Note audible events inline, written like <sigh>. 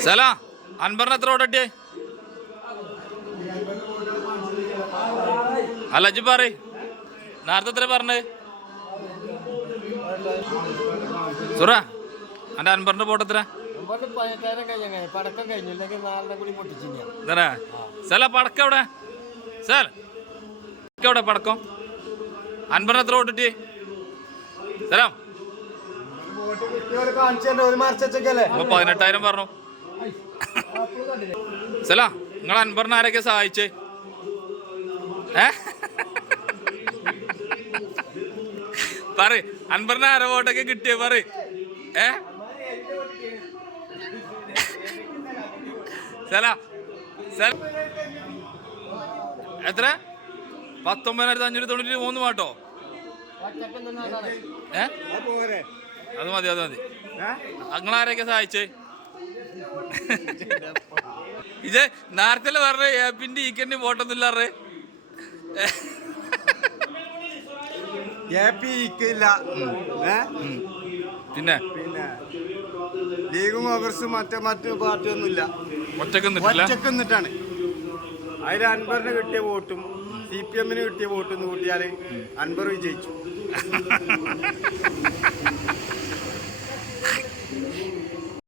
സല. അൻപറിന് എത്ര ഓടട്ടിയേ അല്ല അജി പറ നേരത്തെ എത്ര പറഞ്ഞേ? സുറ എന്റെ അൻപറിന്റെ പോട്ട് എത്ര? മുമ്പോട്ട് പതിനെട്ടായിരം കഴിഞ്ഞ പടക്കം നാലിനെ കൂടി സല പടക്കം എവിടെ? പടക്കം എവിടെ പടക്കം? അൻപറിന് എത്ര ഓട്ടിട്ടേ? സ്ഥലം പതിനെട്ടായിരം പറഞ്ഞു. സ്ഥല നിങ്ങൾ അൻപറിന് ആരൊക്കെ സഹായിച്ചേ? ഏ? പറ അൻപറിന് ആരോ വോട്ടൊക്കെ കിട്ടിയേ? പറ ഏ സല സല എത്ര? പത്തൊമ്പതിനായിരത്തി അഞ്ഞൂറ്റി തൊണ്ണൂറ്റി മൂന്ന് പാട്ടോ ഏ? അത് മതി അത് മതി. നിങ്ങളാരൊക്കെ സഹായിച്ചേ? ഇത് നേരത്തെ പറഞ്ഞ ഏപ്പിന്റെ ഈക്കന്റെ വോട്ടൊന്നും ഇല്ല. പറഞ്ഞേ പിന്നെ? പിന്നെ? ലീഗും കോൺഗ്രസും മറ്റേ മറ്റു പാർട്ടിയൊന്നുമില്ല. ഒറ്റയ്ക്ക് നിന്നിട്ടില്ല? ഒറ്റയ്ക്ക് നിന്നിട്ടാണ്. അതിൽ അൻപറിന് കിട്ടിയ വോട്ടും സി പി എമ്മിന് കിട്ടിയ വോട്ടും കൂട്ടിയാൽ അൻപർ വിജയിച്ചു. <laughs>